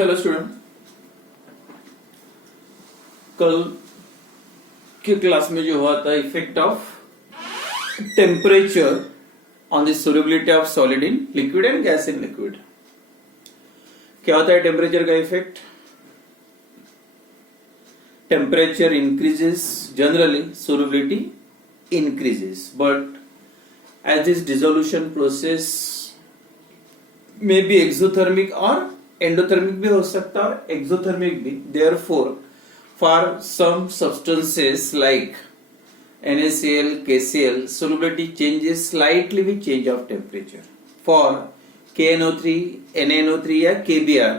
Hello student, कल के class में जो हुआ था effect of temperature on the solubility of solid in liquid and gas in liquid. क्या होता है टेम्परेचर का effect? Temperature increases, generally solubility increases, but as this dissolution process may be exothermic or endothermic भी हो सकता है और exothermic भी। Therefore, for some substances like NaCl, KCl, solubility changes slightly with change of temperature. For KNO3, NaNO3 या KBr,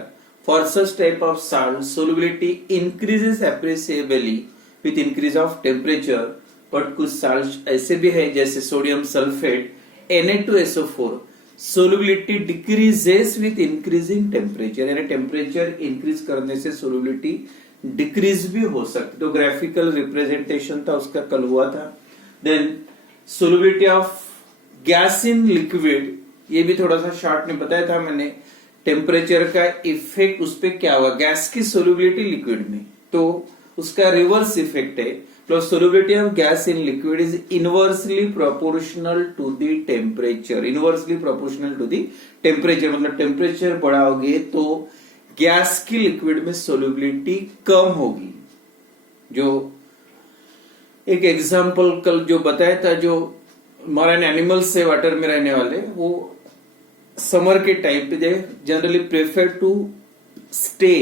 for such type of salt, solubility increases appreciably with increase of temperature. But कुछ salt ऐसे भी है जैसे sodium sulphate Na2SO4, solubility decreases with increasing temperature, यानी temperature increase करने से solubility decrease भी हो सकती। तो ग्राफिकल रिप्रेजेंटेशन था उसका कल हुआ था। Then solubility of gas in liquid, ये भी थोड़ा सा शॉर्ट में बताया था मैंने। टेम्परेचर का इफेक्ट उस पर क्या हुआ, गैस की सोल्युबिलिटी लिक्विड में, तो उसका रिवर्स इफेक्ट है। Plus solubility of gas in liquid is inversely proportional to the temperature. Inversely proportional to the temperature, मतलब टेम्परेचर बढ़ाओगे तो गैस की लिक्विड में सोल्युबिलिटी कम होगी। जो एक एग्जांपल कल जो बताया था, जो मरीन एनिमल्स से वाटर में रहने वाले, वो समर के टाइम पे generally prefer to stay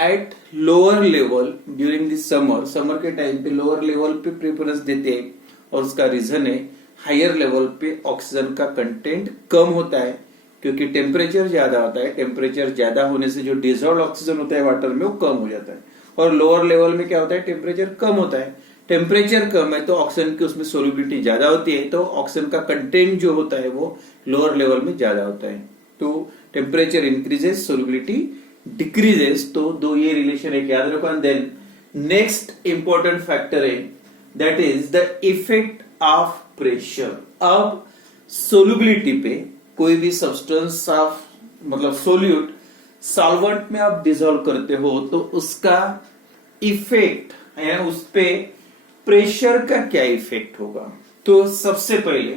at lower level during this summer. Summer के टाइम पे लोअर लेवल पे प्रेफरेंस देते हैं और उसका रीजन है हायर लेवल पे ऑक्सीजन का कंटेंट कम होता है, क्योंकि टेम्परेचर ज्यादा होता है। टेम्परेचर ज्यादा होने से जो डिजॉल्व ऑक्सीजन होता है वाटर में वो कम हो जाता है, और लोअर लेवल में क्या होता है, टेम्परेचर कम होता है। टेम्परेचर कम है तो ऑक्सीजन की उसमें सोल्युबिलिटी ज्यादा होती है, तो ऑक्सीजन का कंटेंट जो होता है वो लोअर लेवल में ज्यादा होता है। तो टेम्परेचर इंक्रीजेस, सोल्युबिलिटी डिक्रीजेस, तो दो ये रिलेशन है, याद रखो। And then next important factor है that is the effect of pressure. अब सोल्युबिलिटी पे कोई भी सब्सटेंस ऑफ मतलब सोल्यूट सॉल्वेंट में आप डिसॉल्व करते हो तो उसका इफेक्ट है, उस पे प्रेशर का क्या इफेक्ट होगा। तो सबसे पहले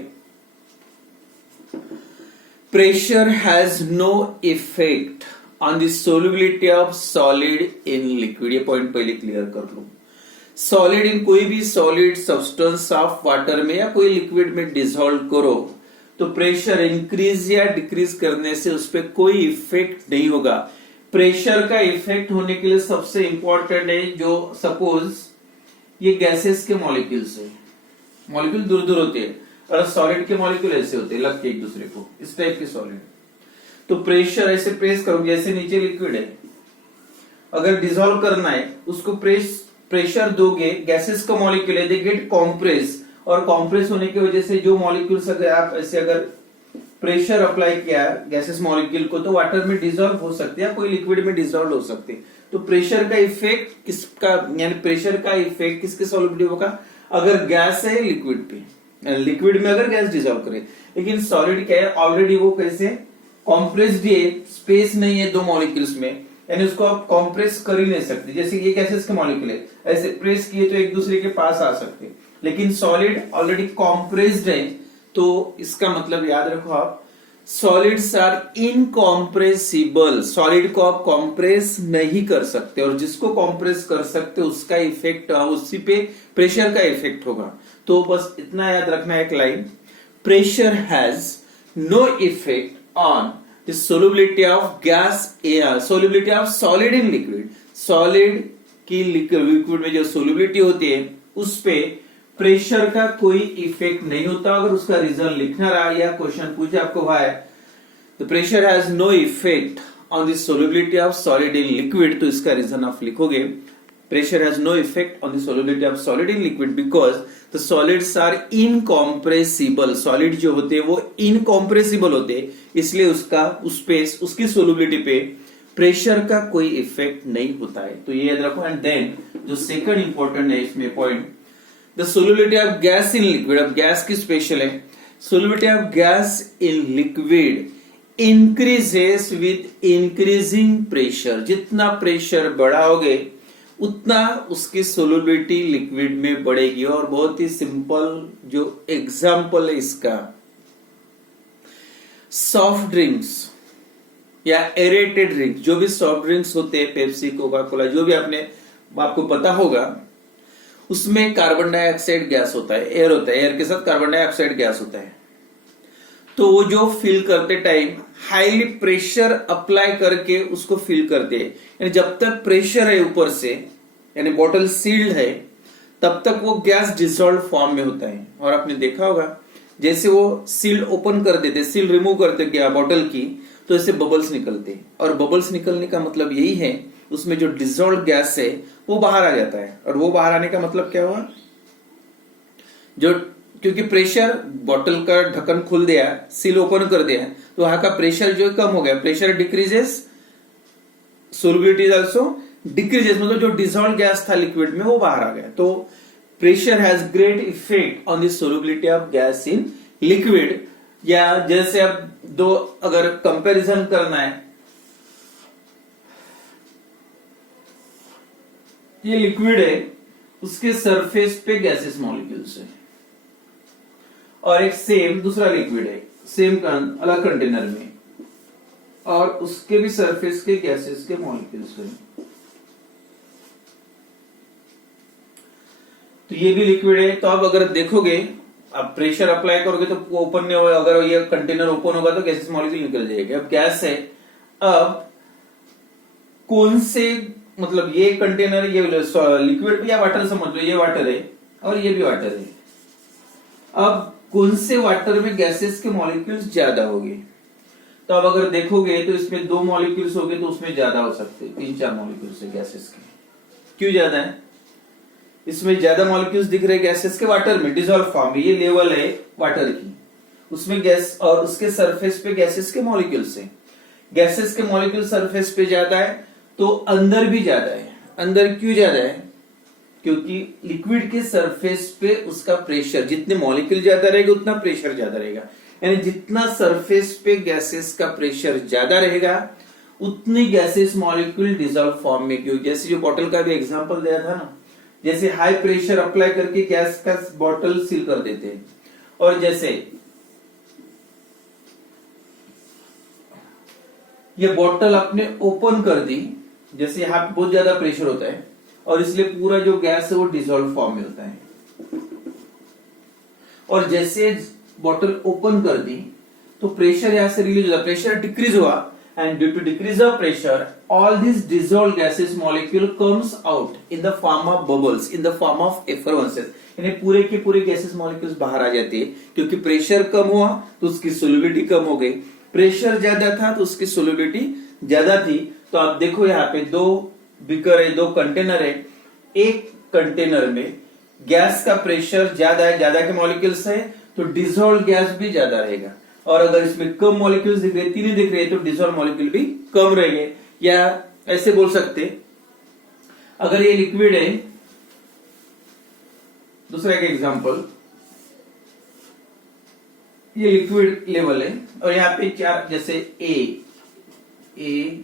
pressure has no effect on the solubility of solid in liquid. ये पॉइंट पहले क्लियर कर लो। सॉलिड इन कोई भी सॉलिड सब्सटेंस ऑफ वाटर में या कोई लिक्विड में डिसॉल्व करो तो प्रेशर इंक्रीज या डिक्रीज करने से उस पर कोई इफेक्ट नहीं होगा। प्रेशर का इफेक्ट होने के लिए सबसे इंपॉर्टेंट है, जो सपोज ये गैसेस के मॉलिक्यूल्स है, मॉलिक्यूल दूर दूर होते हैं और सॉलिड के मॉलिक्यूल ऐसे होते हैं लग के एक दूसरे को, इस टाइप के सॉलिड। तो प्रेशर ऐसे प्रेस करो जैसे नीचे लिक्विड है, अगर डिसॉल्व करना है उसको प्रेशर दोगे, गैसेस का मॉलिक्यूल है, दे गेट कॉम्प्रेस, और कॉम्प्रेस होने की वजह से जो मॉलिक्यूल्स अगर आप ऐसे अगर प्रेशर अप्लाई किया गैसेस मॉलिक्यूल को तो वाटर में डिसॉल्व हो सकते हैं, कोई लिक्विड में डिसॉल्व हो सकते हैं। तो प्रेशर का इफेक्ट किसका, यानी प्रेशर का इफेक्ट किसके सॉल्युबिलिटी होगा, अगर गैस है लिक्विड पे, लिक्विड में अगर गैस डिसॉल्व करे। लेकिन सॉलिड क्या है, ऑलरेडी वो कैसे कॉम्प्रेस्ड है, स्पेस नहीं है दो मॉलिक्यूल्स में, यानी उसको आप कॉम्प्रेस कर ही नहीं सकते। जैसे ये गैसेस के मॉलिक्यूल है, ऐसे प्रेस किए तो एक दूसरे के पास आ सकते, लेकिन सॉलिड ऑलरेडी कॉम्प्रेस्ड है। तो इसका मतलब याद रखो आप, सॉलिड्स आर इनकॉम्प्रेसिबल। सॉलिड को आप कॉम्प्रेस नहीं कर सकते, और जिसको कॉम्प्रेस कर सकते उसका इफेक्ट, उसी पे प्रेशर का इफेक्ट होगा। तो बस इतना याद रखना एक line, pressure has no effect on the solubility of gas air, solubility of solid in liquid। solid की लिक्विड में जो solubility होती है उस पे प्रेशर का कोई इफेक्ट नहीं होता। अगर उसका रीजन लिखना रहा या क्वेश्चन पूछे आपको है तो pressure has no effect on the solubility of solid in liquid, तो इसका रीजन आप लिखोगे pressure has no effect on the solubility of solid in liquid because the solids are incompressible. Solid जो होते हैं वो इनकॉम्प्रेसिबल होते हैं, इसलिए उसकी सोल्युबिलिटी पे प्रेशर का कोई इफेक्ट नहीं होता है। तो ये याद रखो। एंड देन जो सेकंड इंपॉर्टेंट है इसमें point, the solubility of gas in liquid. अब गैस की स्पेशल है, solubility of gas in liquid increases with increasing pressure. जितना प्रेशर बढ़ाओगे उतना उसकी सोलुबिलिटी लिक्विड में बढ़ेगी। और बहुत ही सिंपल जो एग्जाम्पल है इसका, सॉफ्ट ड्रिंक्स या एरेटेड ड्रिंक, जो भी सॉफ्ट ड्रिंक्स होते हैं, पेप्सी, कोका कोला, जो भी आपको पता होगा, उसमें कार्बन डाइऑक्साइड गैस होता है, एयर होता है, एयर के साथ कार्बन डाइऑक्साइड गैस होता है। तो वो जो फिल करते टाइम हाईली प्रेशर अप्लाई करके उसको फिल करते हैं। यानी जब तक प्रेशर है ऊपर से, यानी बॉटल सील्ड है, तब तक वो गैस डिसॉल्व फॉर्म में होता है। और आपने देखा होगा जैसे वो सील ओपन कर देते, सील रिमूव करते गया बॉटल की, तो ऐसे बबल्स निकलते हैं। और बबल्स निकलने का मतलब यही है, उसमें जो डिसॉल्व गैस है वो बाहर आ जाता है। और वो बाहर आने का मतलब क्या हुआ, जो क्योंकि प्रेशर, बॉटल का ढक्कन खुल दिया, सील ओपन कर दिया, तो वहां का प्रेशर जो कम हो गया, pressure decreases, solubility is also decreases, मतलब जो डिसॉल्व गैस था लिक्विड में वो बाहर आ गया। तो pressure has great effect on the solubility of gas in liquid. या जैसे अब दो अगर कंपैरिजन करना है, ये लिक्विड है, उसके सरफेस पे गैसेस मॉलिक्यूल्स है, और एक सेम दूसरा लिक्विड है, सेम अलग कंटेनर में, और उसके भी सरफेस के गैसेस के मॉलिक्यूल्स हैं। तो ये भी लिक्विड है। तो अब अगर देखोगे, आप प्रेशर अप्लाई करोगे तो ओपन नहीं होगा, अगर ये कंटेनर ओपन होगा तो गैसेस मॉलिक्यूल निकल जाएगा। अब गैस है, अब कौन से, मतलब ये कंटेनर, ये लिक्विड या वाटर समझ लो, ये वाटर है और ये भी वाटर है। अब कौन से वाटर में गैसेस के मॉलिक्यूल्स ज्यादा होंगे, तो अब अगर देखोगे तो इसमें 2 मॉलिक्यूल्स होंगे तो उसमें ज्यादा हो सकते हैं, 3-4 मॉलिक्यूल्स है गैसेस के। क्यों ज्यादा है, इसमें ज्यादा मॉलिक्यूल्स दिख रहे गैसेस के वाटर में डिसॉल्व फॉर्म में, ये लेवल है वाटर की, उसमें गैस, और उसके सरफेस पे गैसेस के मॉलिक्यूल्स है। गैसेस के मॉलिक्यूल सरफेस पे ज्यादा है तो अंदर भी ज्यादा है। अंदर क्यों ज्यादा है, क्योंकि लिक्विड के सरफेस पे उसका प्रेशर, जितने मॉलिक्यूल ज्यादा रहेगा उतना प्रेशर ज्यादा रहेगा। यानी जितना सरफेस पे गैसेस का प्रेशर ज्यादा रहेगा उतनी गैसेस मॉलिक्यूल डिसॉल्व फॉर्म में। क्यों, जैसे जो बॉटल का भी एग्जांपल दिया था ना, जैसे हाई प्रेशर अप्लाई करके गैस का बॉटल सील कर देते हैं, और जैसे ये बॉटल आपने ओपन कर दी, जैसे यहां पे बहुत ज्यादा प्रेशर होता है और इसलिए पूरा जो गैस है वो डिसॉल्व फॉर्म में होता है। और जैसे बॉटल ओपन कर दी तो प्रेशर यहां से रिलीज हुआ, प्रेशर डिक्रीज हुआ, and due to decrease of pressure all these dissolved gases molecule comes out in the form of bubbles, in the form of effervescence। यानी पूरे के पूरे गैसेस मॉलिक्यूल्स बाहर आ जाते हैं, क्योंकि प्रेशर कम हुआ तो उसकी सोल्युबिलिटी कम हो गई, प्रेशर ज्यादा था तो उसकी सोल्युबिलिटी ज्यादा थी। तो आप देखो यहाँ पे 2 बीकर है, 2 कंटेनर है, एक कंटेनर में गैस का प्रेशर ज्यादा है, ज्यादा के मॉलिक्यूल्स है तो डिसॉल्व गैस भी ज्यादा रहेगा। और अगर इसमें कम मॉलिक्यूल्स दिख रहे, 3 दिख रहे, तो डिसॉल्व मॉलिक्यूल भी कम रहेंगे। या ऐसे बोल सकते, अगर ये लिक्विड है, दूसरा एक एग्जांपल, ये लिक्विड लेवल है और यहाँ पे 4, जैसे ए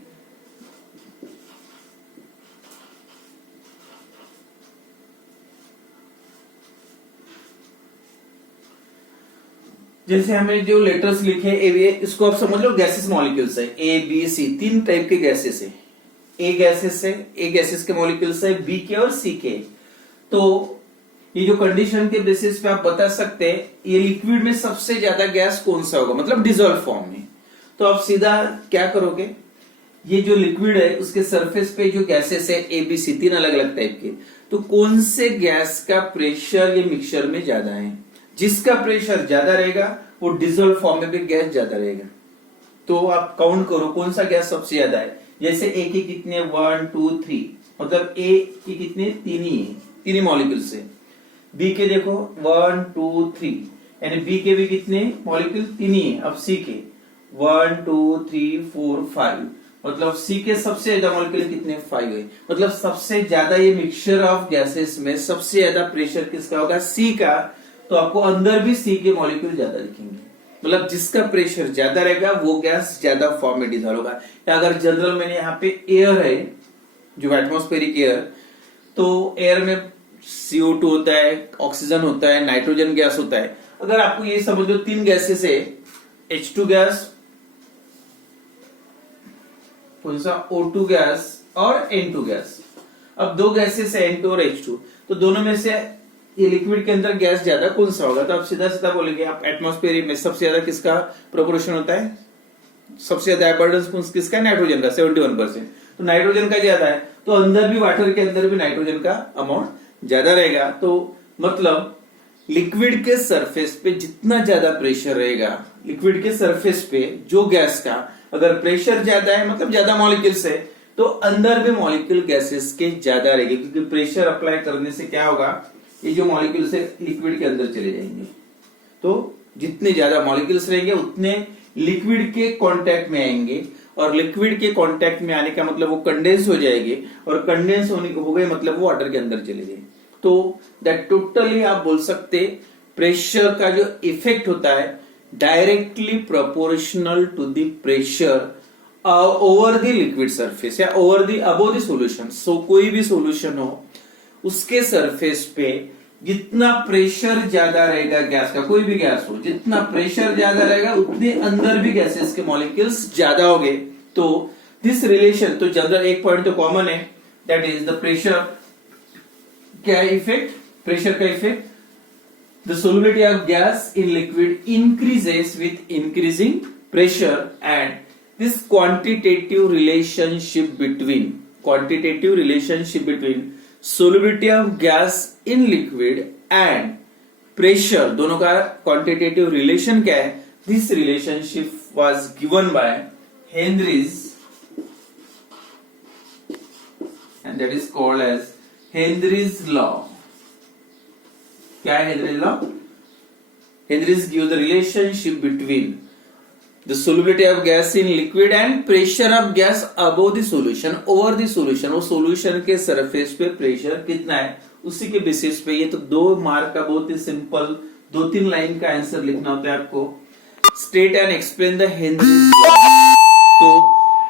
जैसे हमें जो लेटर्स लिखे ए, इसको आप समझ लो गैसेस मॉलिक्यूल्स है, ए बी सी, 3 टाइप के गैसेस है। ए गैसेस है, ए गैसेस के मॉलिक्यूल्स है, बी के और सी के। तो ये जो कंडीशन के बेसिस पे आप बता सकते हैं ये लिक्विड में सबसे ज्यादा गैस कौन सा होगा, मतलब डिसॉल्व फॉर्म में। तो आप सीधा क्या करोगे, ये जो लिक्विड है उसके सरफेस पे जो गैसेस है ए बी सी, 3 अलग अलग टाइप के, तो कौन से गैस का प्रेशर ये मिक्सचर में ज्यादा है, जिसका प्रेशर ज्यादा रहेगा वो डिसॉल्व फॉर्म में भी गैस ज्यादा रहेगा। तो आप काउंट करो कौन सा गैस सबसे ज्यादा है। जैसे ए के कितने, 1 2 3, मतलब ए के कितने, 3 ही है, 3 मॉलिक्यूल से। बी के देखो 1 2 3, यानी बी के भी कितने मॉलिक्यूल, 3 ही है। अब सी के 1 2 3 4 5, मतलब सी के सबसे ज्यादा मॉलिक्यूल कितने, 5 है। मतलब सबसे ज्यादा ये मिक्सचर ऑफ गैसेस में सबसे ज्यादा प्रेशर किसका होगा, सी का। तो आपको अंदर भी सी के मॉलिक्यूल ज्यादा दिखेंगे। मतलब जिसका प्रेशर ज्यादा रहेगा वो गैस ज्यादा फॉर्म में डिजॉल्व होगा। या अगर जनरल मैंने यहाँ पे एयर है, जो एटमॉस्फेरिक एयर, तो एयर में CO2 होता है, ऑक्सीजन होता है, नाइट्रोजन गैस होता है। अगर आपको ये समझ लो 3 गैसेस है, H2 गैस, कौन सा O2 गैस और N2 गैस। अब 2 गैसेस है N2 और H2, तो दोनों में से ये लिक्विड के अंदर गैस ज्यादा कौन सा होगा? तो आप सीधा सीधा बोलेंगे आप एटमॉस्फेयर में सबसे ज्यादा किसका प्रोपोर्शन होता है? सबसे ज्यादा अबंडेंस किसका? नाइट्रोजन का 71%। तो नाइट्रोजन का ज्यादा है, तो अंदर भी वाटर के अंदर भी नाइट्रोजन का अमाउंट ज्यादा रहेगा। तो मतलब लिक्विड के सरफेस पे जितना ज्यादा प्रेशर रहेगा, लिक्विड के सरफेस पे जो गैस का अगर प्रेशर ज्यादा है, मतलब ज्यादा मॉलिक्यूल्स है, तो अंदर भी मॉलिक्यूल गैसेस के ज्यादा रहेंगे, क्योंकि प्रेशर अप्लाई करने से क्या होगा, ये जो मॉलिक्यूल्स है लिक्विड के अंदर चले जाएंगे। तो जितने ज्यादा मॉलिक्यूल्स रहेंगे उतने लिक्विड के कांटेक्ट में आएंगे, और लिक्विड के कांटेक्ट में आने का मतलब वो कंडेंस हो जाएंगे, और कंडेंस होने हो गए मतलब वो वाटर के अंदर चले गए। तो दैट टोटली आप बोल सकते प्रेशर का जो इफेक्ट होता है directly proportional to the pressure over the liquid surface या over the above the solution. So कोई भी सॉल्यूशन हो उसके सरफेस पे जितना प्रेशर ज्यादा रहेगा गैस का, कोई भी गैस हो, जितना प्रेशर ज्यादा रहेगा उतने अंदर भी गैसेस के मॉलिक्यूल्स ज्यादा होंगे। तो दिस रिलेशन, तो जनरल एक पॉइंट तो कॉमन है, दैट इज द प्रेशर। क्या इफेक्ट? प्रेशर का effect, the solubility of gas in liquid increases with increasing pressure, and this quantitative relationship between solubility of gas in liquid and pressure, दोनों का quantitative relation क्या है? This relationship was given by Henry's, and that is called as Henry's law. क्या है Henry's law? Henry's give the relationship between the solubility of gas in liquid and pressure of gas above the solution over the solution। वो solution के surface पे pressure कितना है उसी के basis पे। ये तो 2 मार्क का बहुत ही सिंपल 2-3 लाइन का आंसर लिखना होता है आपको। State and explain the Henry's law. तो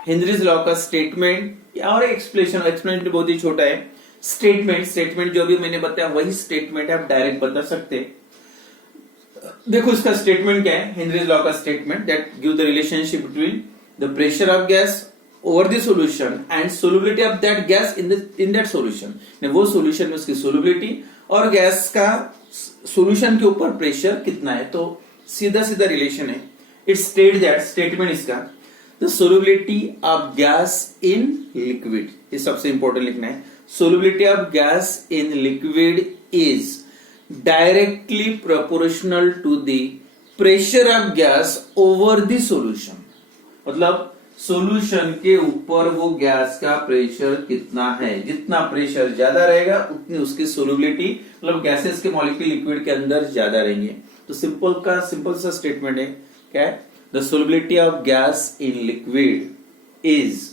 हेनरीज लॉ का स्टेटमेंट और एक्सप्लेनेशन बहुत ही छोटा है। स्टेटमेंट जो भी मैंने बताया वही स्टेटमेंट आप डायरेक्ट बता सकते हैं। देखो इसका स्टेटमेंट क्या है, हेनरीज लॉ का statement, that give the relationship between the pressure of gas over the solution and solubility of that gas in that solution. वो सॉल्यूशन में उसकी सोलबिलिटी और गैस का सॉल्यूशन के ऊपर प्रेशर कितना है, तो सीधा सीधा रिलेशन है। इट स्टेट दैट, स्टेटमेंट इसका, the solubility of gas in liquid, ये सबसे इंपॉर्टेंट लिखना है, solubility of gas in liquid is directly proportional to the pressure of gas over the solution। मतलब सॉल्यूशन के ऊपर वो गैस का प्रेशर कितना है, जितना प्रेशर ज्यादा रहेगा उतनी उसकी सोलबिलिटी, मतलब गैसेस के मॉलिक्यूल लिक्विड के अंदर ज्यादा रहेंगे। तो सिंपल सा स्टेटमेंट है, क्या है? The solubility of gas in liquid is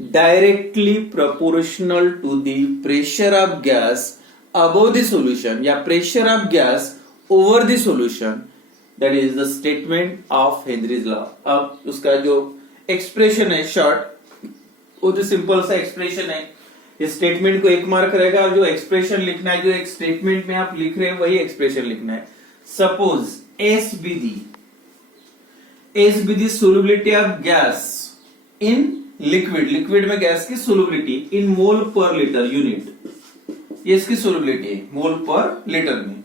directly proportional to the pressure of gas above the solution या pressure of gas over the solution, that is the statement of Henry's law। अब उसका जो expression है short, वो जो simple सा expression है, इस स्टेटमेंट को 1 मार्क रहेगा, और जो एक्सप्रेशन लिखना है, जो एक स्टेटमेंट में आप लिख रहे हैं वही एक्सप्रेशन लिखना है। Suppose S be the solubility of gas in liquid में गैस की सोलबिलिटी इन मोल पर लीटर यूनिट, ये इसकी सोलबिलिटी है मोल पर लीटर में,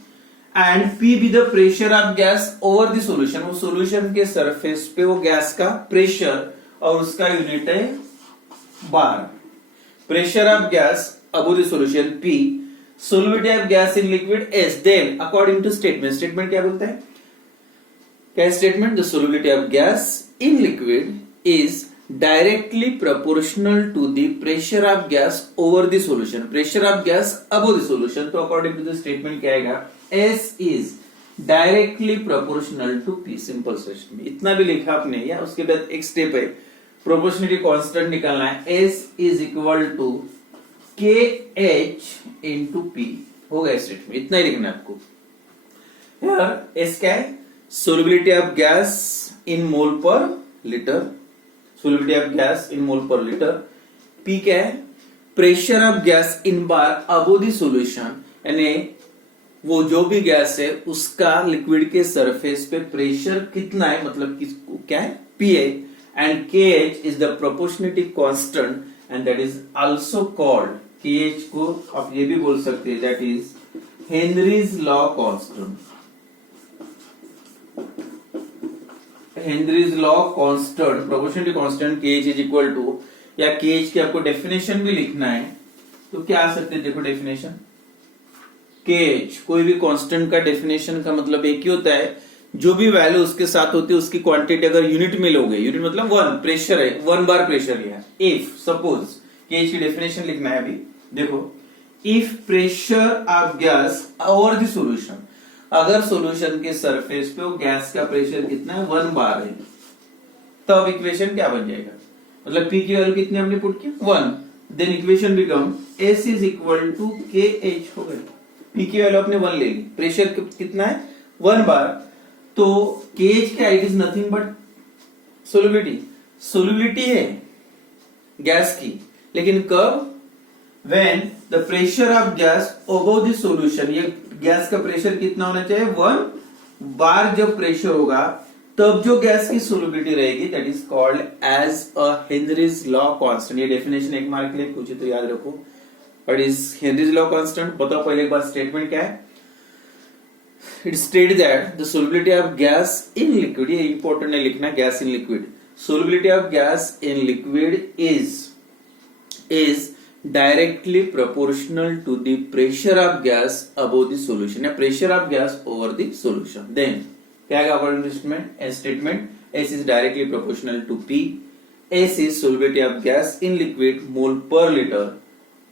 and P be the pressure of gas over the solution, वो सॉल्यूशन के सरफेस पे वो गैस का प्रेशर, और उसका यूनिट है bar. Pressure of gas above the solution P, solubility of gas in liquid S, then according to statement क्या बोलता है? क्या statement? The solubility of gas in liquid is directly proportional to the pressure of gas over the solution, pressure of gas above the solution। तो according to the statement क्या आएगा? S is directly proportional to P। Simple system, इतना भी लिखा आपने, या उसके बाद एक स्टेप है, प्रोपोर्शनलिटी कांस्टेंट निकालना है। S is equal to KH into P, हो गया स्टेटमेंट, इतना ही लिखना है आपको। यार S क्या है? solubility of gas in mole per liter, solubility of gas in mole per liter. P क्या है? Pressure of gas in bar above the solution, यानी वो जो भी गैस है उसका लिक्विड के सरफेस पे प्रेशर कितना है, मतलब क्या है, P है, and KH is the proportionality constant and that is also called, KH को आप ये भी बोल सकते हैं, that is Henry's law constant, Henry's law constant, proportionality constant KH is equal to, या KH की आपको डेफिनेशन भी लिखना है तो क्या आ सकते हैं, देखो डेफिनेशन KH, कोई भी कांस्टेंट का डेफिनेशन का मतलब एक ही होता है, जो भी वैल्यू उसके साथ होती है उसकी क्वांटिटी अगर यूनिट में लोगे, यूनिट मतलब 1 प्रेशर है, 1 बार प्रेशर लिया, इफ सपोज KH की डेफिनेशन लिखना है अभी, देखो if pressure of gas over the solution, अगर सॉल्यूशन के सरफेस पे वो गैस का प्रेशर कितना है, 1 बार है, तब इक्वेशन क्या बन जाएगा, मतलब P की वैल्यू कितनी हमने पुट की 1, then equation become S is equal to KH हो गई, P की वैल्यू आपने 1 ले ली, प्रेशर कितना है 1 बार, तो KH क्या, it is nothing but solubility, solubility है गैस की, लेकिन कब, when the pressure of gas above the solution, ये गैस का प्रेशर कितना होना चाहिए 1 बार, जब प्रेशर होगा तब जो गैस की सोल्युबिलिटी रहेगी that is called as a Henry's law constant. ये डेफिनेशन एक मार्क के लिए पूछे तो याद रखो, what is Henry's law constant, बताओ पहले एक बार स्टेटमेंट क्या है, it state that the solubility of gas in liquid, ये इंपॉर्टेंट है लिखना, gas in liquid, solubility of gas in liquid is directly proportional to the pressure of gas above the solution, या pressure of gas over the solution, then क्या आएगा according to statement, S is directly proportional to P, S is solubility of gas in liquid mole per liter,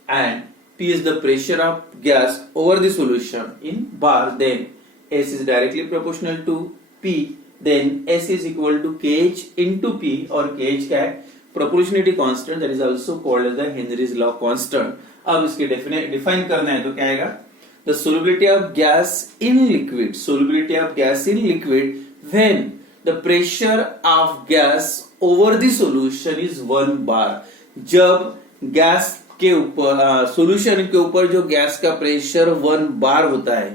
and P is the pressure of gas over the solution in bar, then S is directly proportional to P, then S is equal to KH into P, और KH क्या है, proportionality constant, that is also called as the Henry's law constant। अब इसके define करना है तो क्या आएगा, the solubility of gas in liquid, solubility of gas in liquid when the pressure of gas over the solution is 1 bar, जब gas के ऊपर सॉल्यूशन के ऊपर जो गैस का प्रेशर 1 बार होता है,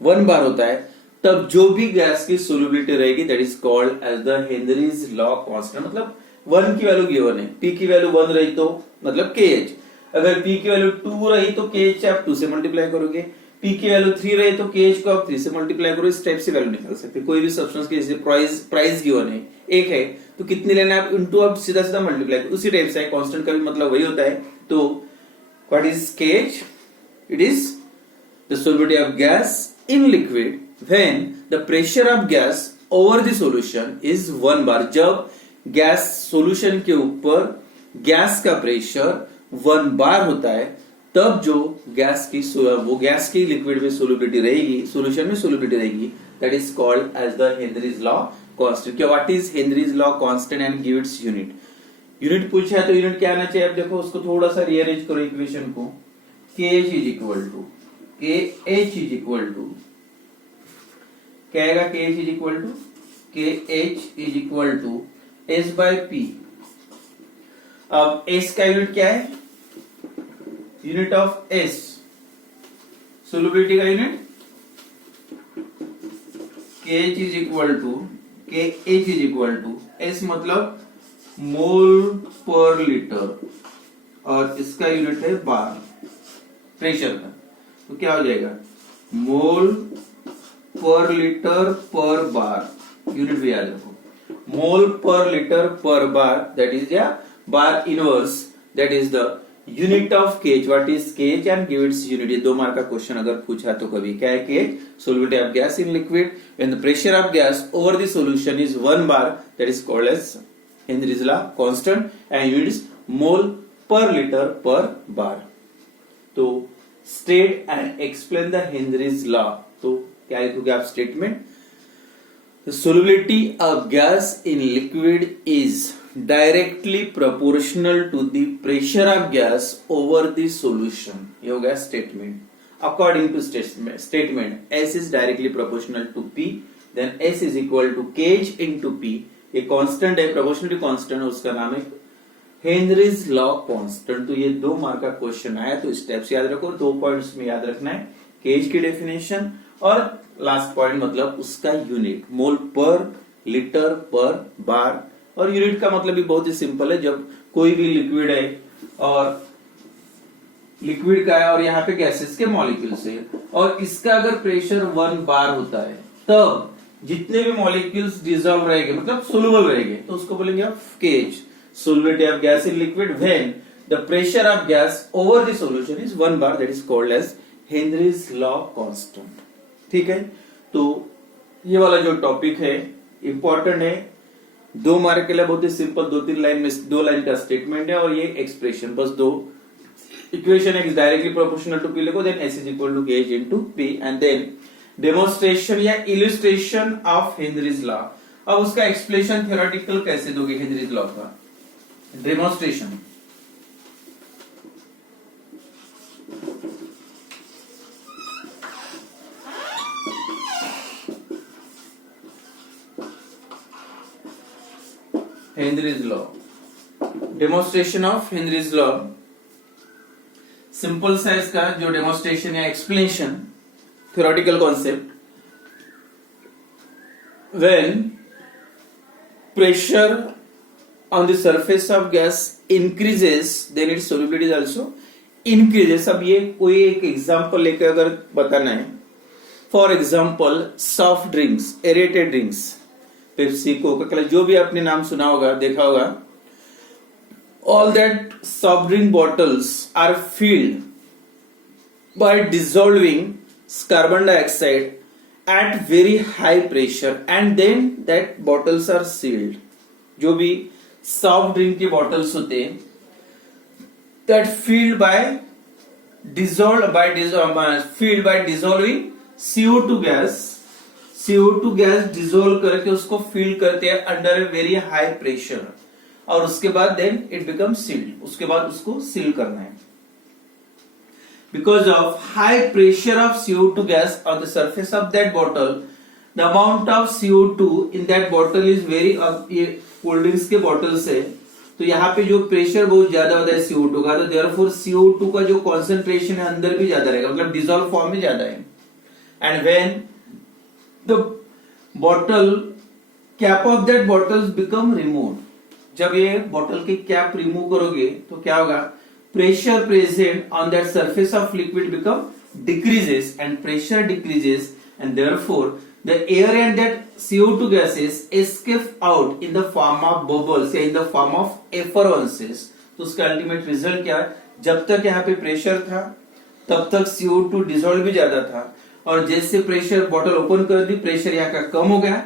1 बार होता है, तब जो भी गैस की सोल्युबिलिटी रहेगी that is called as the Henry's law constant, मतलब 1 की वैल्यू गिवन है, P की वैल्यू 1 रही तो मतलब KH, अगर P की वैल्यू 2 रही तो KH से आप 2 से मल्टीप्लाई करोगे, P की वैल्यू 3 रही तो KH को आप 3 से मल्टीप्लाई करो, इस टाइप से वैल्यू निकाल सकते हैं। कोई भी सब्सटेंस के जैसे प्राइस गिवन है 1 है तो कितने लेना है आप इनटू आप सीधा सीधा मल्टीप्लाई करो, उसी टाइप से कांस्टेंट का भी मतलब वही होता है। तो what is KH, it is the solubility of gas in liquid when the pressure of gas over the solution is 1 बार, जब गैस सॉल्यूशन के ऊपर गैस का प्रेशर 1 बार होता है, तब जो गैस की लिक्विड में सोल्युबिलिटी रहेगी, सॉल्यूशन में सोल्युबिलिटी रहेगी, that is called as the Henry's law constant. क्या what is Henry's law constant and give its unit, unit पूछा है तो यूनिट क्या आना चाहिए, अब देखो उसको थोड़ा सा रीअरेंज करो इक्वेशन को, KH इज इक्वल टू क्या आएगा, KH is equal to S by P। अब S का यूनिट क्या है, यूनिट ऑफ S, सोल्युबिलिटी का unit KH is equal to S मतलब मोल पर लीटर, और इसका यूनिट है बार प्रेशर का, तो क्या हो जाएगा मोल पर लीटर पर बार, यूनिट भी याद रखो, मोल पर litre per bar, that is या bar inverse, that is the unit of KH। What is KH and give its unit, ये 2 मार्क का क्वेश्चन अगर पूछा तो कभी, क्या है KH, solubility of gas in liquid when the pressure of gas over the solution is 1 bar, that is called as Henry's law constant and units mole पर litre per bar. तो state and explain the Henry's law, तो क्या लिखोगे आप statement, the solubility of gas in liquid is directly proportional to the pressure of gas over the solution। ये हो गया statement. According to statement S is directly proportional to P, then S is equal to KH into P। ये constant है, proportionality constant है, उसका नाम है Henrys law constant. तो ये 2 मार्क का क्वेश्चन आया, तो स्टेप्स याद रखो, 2 पॉइंट्स में याद रखना है, केज की डेफिनेशन और लास्ट पॉइंट मतलब उसका यूनिट, मोल पर लीटर पर बार। और यूनिट का मतलब भी बहुत ही सिंपल है, जब कोई भी लिक्विड है और लिक्विड का है और यहाँ पे गैसेस के मॉलिक्यूल्स है और इसका अगर प्रेशर 1 बार होता है तब जितने भी मॉलिक्यूल्स डिसॉल्व रहेंगे मतलब सोलुबल रहेंगे तो उसको बोलेंगे आप KH. Solubility of gas in liquid when the pressure of gas over the solution is 1 bar, that is called as Henry's law constant. ठीक है, तो ये वाला जो टॉपिक है इंपॉर्टेंट है, 2 मार्क के लिए बहुत ही सिंपल, 2-3 लाइन में 2 लाइन का स्टेटमेंट है और ये एक्सप्रेशन, बस 2 equation is directly proportional to P लिखो, then S is equal to H into P and then demonstration या illustration of Henry's law। अब उसका एक्सप्लेनेशन थ्योरेटिकल कैसे दोगे हेनरीज लॉ का? Demonstration, Henry's law, demonstration of Henry's law. Simple सा इसका जो डेमोन्स्ट्रेशन या explanation theoretical concept, when pressure on the surface of gas increases then its solubility also increases. अब ये कोई एक एग्जांपल लेकर अगर बताना है, for example soft drinks, aerated drinks, Pepsi, Coca Cola, जो भी आपने नाम सुना होगा, देखा होगा, all that soft drink bottles are filled by dissolving carbon dioxide at very high pressure and then that bottles are sealed। जो भी सॉफ्ट ड्रिंक के बॉटल्स होते हैं that filled by dissolving CO2 gas, CO2 gas dissolve करके उसको feel करते हैं under a very high pressure और उसके बाद देन इट बिकम सील्ड, उसके बाद उसको सील करना है। Because of high pressure of CO2 gas on the surface of that bottle, the amount of CO2 in that bottle is very, ये cold drinks के बॉटल से, तो यहाँ पे जो प्रेशर बहुत ज्यादा होता है CO2 का, तो देयरफॉर CO2 का जो कॉन्सेंट्रेशन है अंदर भी ज्यादा रहेगा, मतलब डिसॉल्व फॉर्म में ज्यादा है। And when the bottle cap of that bottle become removed, जब ये बॉटल की कैप रिमूव करोगे तो क्या होगा, pressure present on that surface of liquid become decreases and pressure decreases and therefore the air and that CO2 gases escape out in the form of bubbles या in the form of effervescence। तो उसका ultimate result क्या है, जब तक यहाँ पे pressure था तब तक CO2 डिसॉल्व भी ज्यादा था और जैसे प्रेशर बॉटल ओपन कर दी, प्रेशर यहाँ का कम हो गया